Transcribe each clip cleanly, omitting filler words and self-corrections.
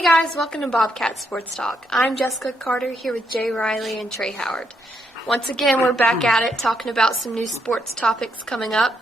Hey guys, welcome to Bobcat Sports Talk. I'm Jessica Carter here with Jay Riley and Trey Howard. Once again, we're back at it talking about some new sports topics coming up.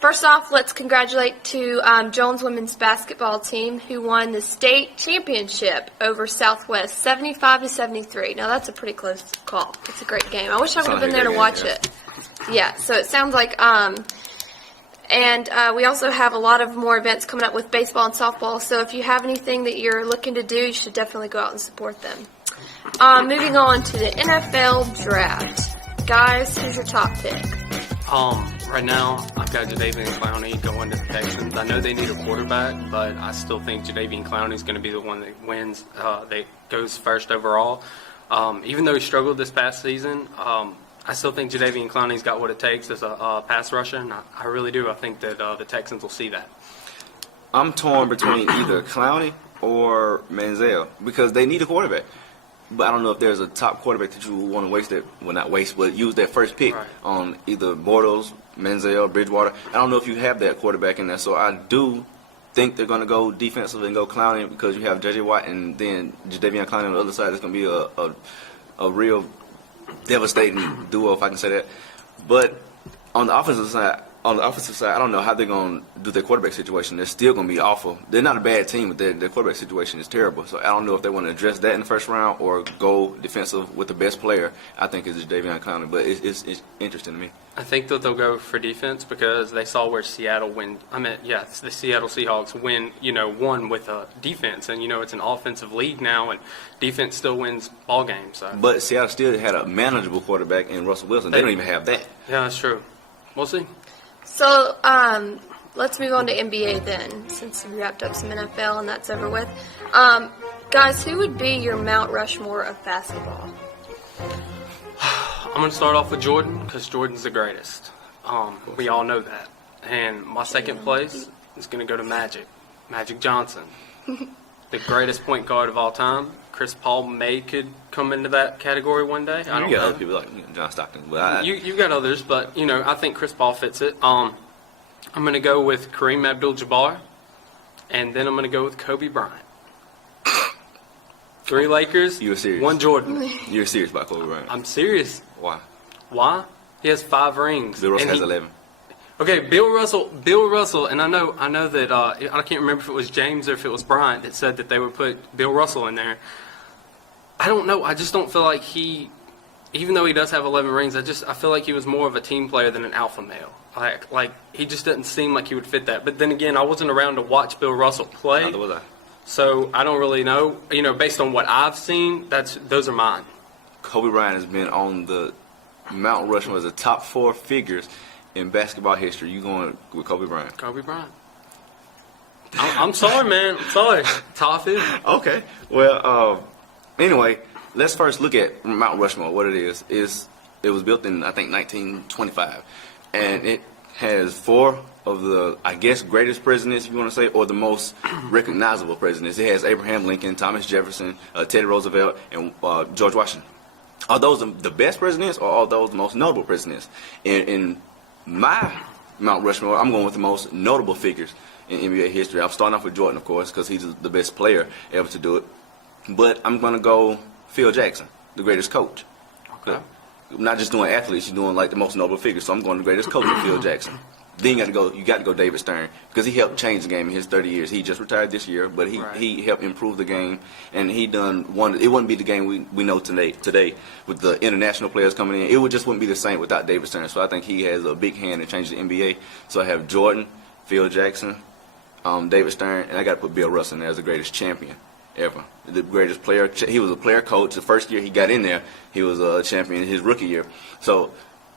First off, let's congratulate to Jones women's basketball team who won the state championship over Southwest 75-73. Now that's a pretty close call. It's a great game. I wish I would have been there to watch it. Yeah, so it sounds like and we also have a lot of more events coming up with baseball and softball. So if you have anything that you're looking to do, you should definitely go out and support them. Moving on to the NFL draft. Guys, who's your top pick? Right now, I've got Jadeveon Clowney going to the Texans. I know they need a quarterback, but I still think Jadeveon Clowney is going to be the one that wins, that goes first overall. Even though he struggled this past season, I still think Jadeveon Clowney's got what it takes as a pass rusher, and I really do. I think that the Texans will see that. I'm torn between either Clowney or Manziel because they need a quarterback. But I don't know if there's a top quarterback that you want to waste that, well, not waste, but use that first pick on either Bortles, Manziel, Bridgewater. I don't know if you have that quarterback in there, so I do think they're going to go defensive and go Clowney because you have J.J. Watt and then Jadeveon Clowney on the other side. It's going to be a real devastating duo, if I can say that. But on the offensive side, I don't know how they're going to do their quarterback situation. They're still going to be awful. They're not a bad team, but their quarterback situation is terrible. So I don't know if they want to address that in the first round or go defensive with the best player. I think it's Jadeveon Clowney, but it's interesting to me. I think that they'll go for defense because they saw where Seattle win. The Seattle Seahawks won with a defense, and it's an offensive league now, and defense still wins ball games. So. But Seattle still had a manageable quarterback in Russell Wilson. They don't even have that. Yeah, that's true. We'll see. So, let's move on to NBA then, since we wrapped up some NFL and that's over with. Guys, who would be your Mount Rushmore of basketball? I'm going to start off with Jordan because Jordan's the greatest. We all know that. And my second place is going to go to Magic Johnson, the greatest point guard of all time. Chris Paul could come into that category one day. I don't know. Other people like John Stockton. But you got others, but I think Chris Paul fits it. I'm going to go with Kareem Abdul-Jabbar, and then I'm going to go with Kobe Bryant. 3 Lakers, You're serious. 1 Jordan. You're serious about Kobe Bryant? I'm serious. Why? He has 5 rings. Bill Russell has 11. Okay, Bill Russell, and I know that I can't remember if it was James or if it was Bryant that said that they would put Bill Russell in there. I don't know. I just don't feel like even though he does have 11 rings, I feel like he was more of a team player than an alpha male. Like he just doesn't seem like he would fit that. But then again, I wasn't around to watch Bill Russell play, Neither was I. So I don't really know. Based on what I've seen, those are mine. Kobe Bryant has been on the Mount Rushmore as the top 4 figures in basketball history. You going with Kobe Bryant? Kobe Bryant. I'm sorry, man. I'm sorry. Top 50. Okay. Well, anyway, let's first look at Mount Rushmore. What it is it was built in, I think, 1925, and it has 4 of the, I guess, greatest presidents, if you want to say, or the most recognizable presidents. It has Abraham Lincoln, Thomas Jefferson, Teddy Roosevelt, and George Washington. Are those the best presidents, or are those the most notable presidents? In my Mount Rushmore, I'm going with the most notable figures in NBA history. I'm starting off with Jordan, of course, because he's the best player ever to do it. But I'm going to go Phil Jackson, the greatest coach. Okay. I'm not just doing athletes, you're doing like the most notable figures. So I'm going the greatest coach of Phil Jackson. Then you got to go David Stern because he helped change the game in his 30 years. He just retired this year, but he helped improve the game, and he done one. It wouldn't be the game we know today with the international players coming in. It just wouldn't be the same without David Stern. So I think he has a big hand in changing the NBA. So I have Jordan, Phil Jackson, David Stern, and I got to put Bill Russell in there as the greatest champion ever. The greatest player. He was a player coach. The first year he got in there, he was a champion his rookie year. So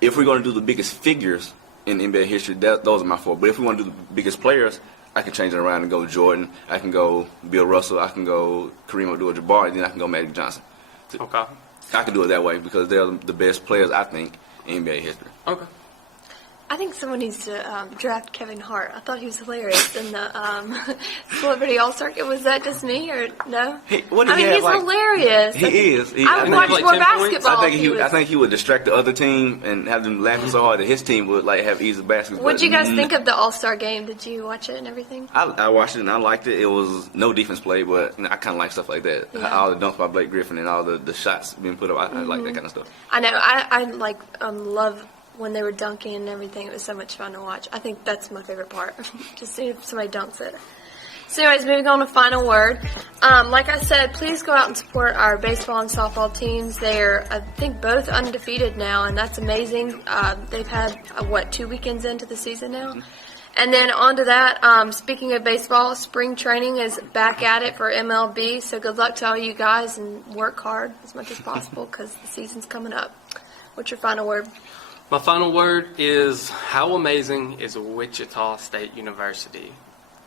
if we're going to do the biggest figures in NBA history, those are my 4. But if we want to do the biggest players, I can change it around and go Jordan. I can go Bill Russell. I can go Kareem Abdul-Jabbar, and then I can go Magic Johnson. Okay. I can do it that way because they're the best players, I think, in NBA history. Okay. I think someone needs to draft Kevin Hart. I thought he was hilarious in the Celebrity All-Star. Was that just me or no? He's Hilarious. He is. I would watch like more 10 points? basketball. I think he would distract the other team and have them laughing so hard that his team would like have easy baskets. What did you guys think of the All-Star game? Did you watch it and everything? I watched it and I liked it. It was no defense play, but I kind of like stuff like that. Yeah. All the dunks by Blake Griffin and all the shots being put up. I like that kind of stuff. I know. I love when they were dunking and everything. It was so much fun to watch. I think that's my favorite part. Just seeing if somebody dunks it. So anyways, moving on to final word. Like I said, please go out and support our baseball and softball teams. They're, I think, both undefeated now, and that's amazing. They've had, 2 weekends into the season now? Mm-hmm. And then on to that, speaking of baseball, spring training is back at it for MLB, so good luck to all you guys and work hard as much as possible because the season's coming up. What's your final word? My final word is, how amazing is Wichita State University?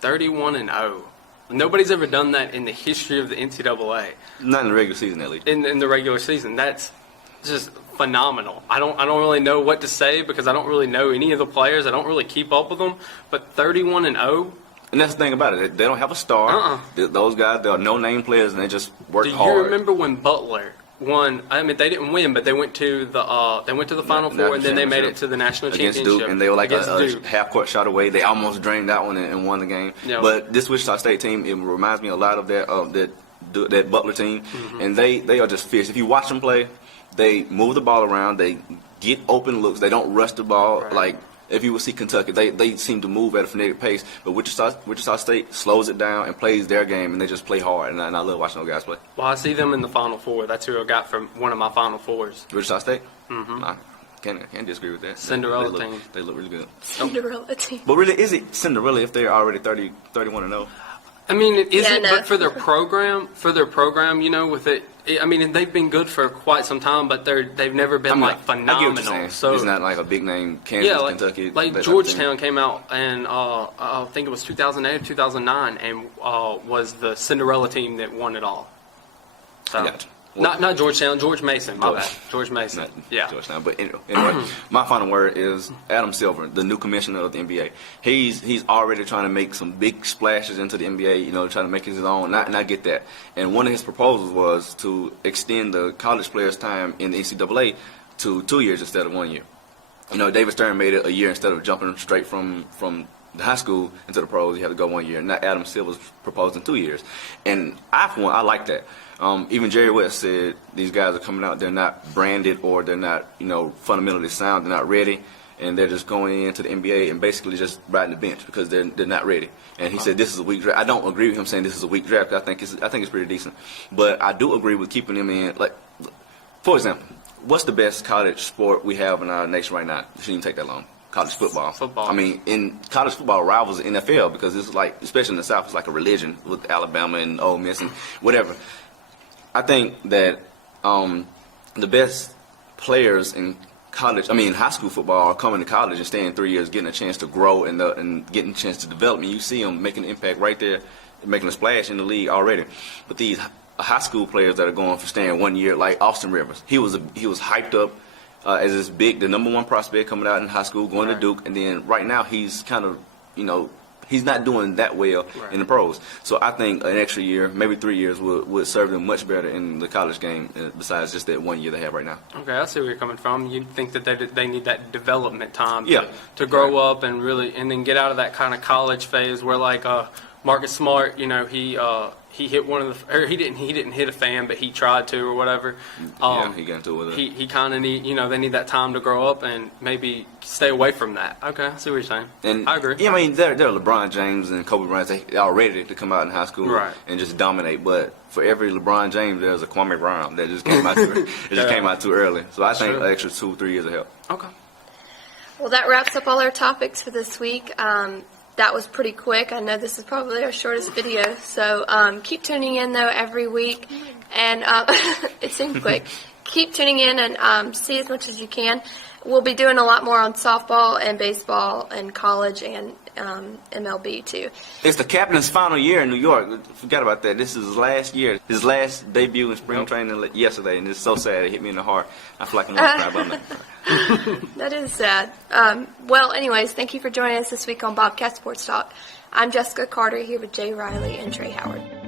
31-0. Nobody's ever done that in the history of the NCAA. Not in the regular season, at least. In the regular season, that's just phenomenal. I don't really know what to say because I don't really know any of the players. I don't really keep up with them. But 31-0. And that's the thing about it. They don't have a star. Those guys, they're no-name players, and they just work hard. Do you remember when Butler won? I mean, they didn't win, but they went to the Final Four, and then they made it to the national against championship. Duke, and they were like a half-court shot away. They almost drained that one and won the game. Yep. But this Wichita State team, it reminds me a lot of that Butler team, and they are just fierce. If you watch them play, they move the ball around. They get open looks. They don't rush the ball. Right. Like if you would see Kentucky, they seem to move at a frenetic pace. But Wichita State slows it down and plays their game, and they just play hard. And I love watching those guys play. Well, I see them in the Final Four. That's who I got from one of my Final Fours. Wichita State? Mm-hmm. I can't disagree with that. Cinderella team. They look really good. Cinderella team. But really, is it Cinderella if they're already 31-0? I mean, it isn't, no. but for their program, with it, I mean, and they've been good for quite some time, but they've never been phenomenal. I get what you're saying. So it's not like a big name, Kansas, Kentucky. Like Georgetown came out, and I think it was 2008 or 2009, and was the Cinderella team that won it all. So, not Georgetown, George Mason, my bad. George Mason, Georgetown. But anyway, my final word is Adam Silver, the new commissioner of the NBA. He's already trying to make some big splashes into the NBA, trying to make it his own, and I get that. And one of his proposals was to extend the college players' time in the NCAA to 2 years instead of 1 year. David Stern made it a year instead of jumping straight from the high school into the pros. You have to go 1 year. And now Adam Silver's proposing 2 years. And I like that. Even Jerry West said these guys are coming out, they're not branded or they're not, fundamentally sound, they're not ready, and they're just going into the NBA and basically just riding the bench because they're not ready. And he said this is a weak draft. I don't agree with him saying this is a weak draft. I think it's pretty decent. But I do agree with keeping them in. Like, for example, what's the best college sport we have in our nation right now? It shouldn't even take that long. College football. I mean, in college football rivals the NFL because it's like, especially in the South, it's like a religion with Alabama and Ole Miss and whatever. I think that the best players in high school football are coming to college and staying 3 years, getting a chance to grow and getting a chance to develop. And you see them making an impact right there, making a splash in the league already. But these high school players that are going for staying 1 year, like Austin Rivers, he was hyped up as this the number one prospect coming out in high school, going to Duke, and then right now he's kind of, he's not doing that well in the pros. So I think an extra year, maybe 3 years, would serve them much better in the college game besides just that 1 year they have right now. Okay, I see where you're coming from. You think that they need that development time to grow up and really, and then get out of that kind of college phase where like Marcus Smart, he hit one of the, or he didn't hit a fan, but he tried to or whatever. He got into it with it. He kind of need, they need that time to grow up and maybe stay away from that. Okay, I see what you're saying. And I agree. Yeah, I mean, they're LeBron James and Kobe Bryant. They are ready to come out in high school and just dominate. But for every LeBron James, there's a Kwame Brown that just came out came out too early. So I think an extra 2-3 years will help. Okay. Well, that wraps up all our topics for this week. That was pretty quick. I know this is probably our shortest video, so keep tuning in, though, every week. And it seemed quick. Keep tuning in and see as much as you can. We'll be doing a lot more on softball and baseball and college and MLB too. It's the captain's final year in New York. Forgot about that. This is his last year. His last debut in spring training yesterday, and it's so sad. It hit me in the heart. I feel like I'm going to cry about that. That is sad. Well, anyways, thank you for joining us this week on Bobcat Sports Talk. I'm Jessica Carter here with Jay Riley and Trey Howard.